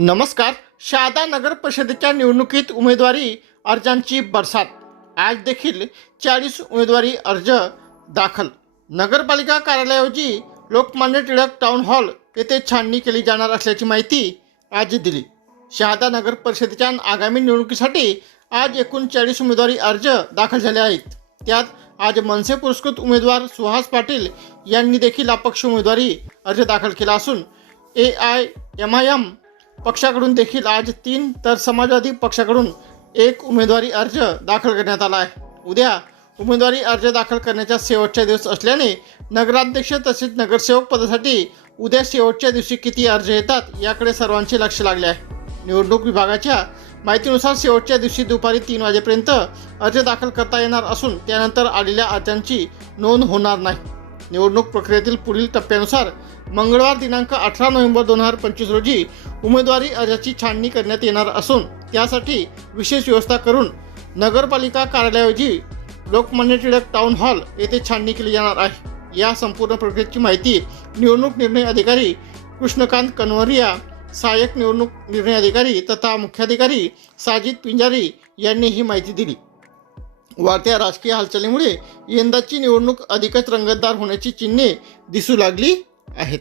नमस्कार. शहादा नगर परिषदेच्या निवडणुकीत उमेदवारी अर्जांची बरसात. आज देखील चाळीस उमेदवारी अर्ज दाखल. नगरपालिका कार्यालयाऐवजी लोकमान्य टिळक टाउन हॉल येथे छाननी केली जाणार असल्याची माहिती आज दिली. शहादा नगर परिषदेच्या आगामी निवडणुकीसाठी आज एकूण चाळीस उमेदवारी अर्ज दाखल झाले आहेत. त्यात आज मनसे पुरस्कृत उमेदवार सुहास पाटील यांनी देखील अपक्ष उमेदवारी अर्ज दाखल केला असून A I M I M पक्षाकडून देखील आज तीन तर समाजवादी पक्षाकडून एक उमेदवारी अर्ज दाखल करण्यात आला आहे. उद्या उमेदवारी अर्ज दाखल करण्याचा शेवटचा दिवस असल्याने नगराध्यक्ष तसेच नगरसेवक पदासाठी उद्या शेवटच्या दिवशी किती अर्ज येतात याकडे सर्वांचे लक्ष लागले आहे. निवडणूक विभागाच्या माहितीनुसार शेवटच्या दिवशी दुपारी तीन वाजेपर्यंत अर्ज दाखल करता येणार असून त्यानंतर आलेल्या अर्जांची नोंद होणार नाही. निवडणूक प्रक्रियेतील पुढील टप्प्यानुसार मंगळवार दिनांक अठरा नोव्हेंबर दोन हजार पंचवीस रोजी उमेदवारी अर्जाची छाननी करण्यात येणार असून त्यासाठी विशेष व्यवस्था करून नगरपालिका कार्यालयाऐवजी लोकमान्य टिळक टाउन हॉल येथे छाननी केली जाणार आहे. या संपूर्ण प्रक्रियेची माहिती निवडणूक निर्णय अधिकारी कृष्णकांत कनवरिया सहाय्यक निवडणूक निर्णय अधिकारी तथा मुख्याधिकारी साजिद पिंजारी यांनी ही माहिती दिली. वाढत्या राजकीय हालचालीमुळे यंदाची निवडणूक अधिकच रंगतदार होण्याची चिन्हे दिसू लागली आहेत.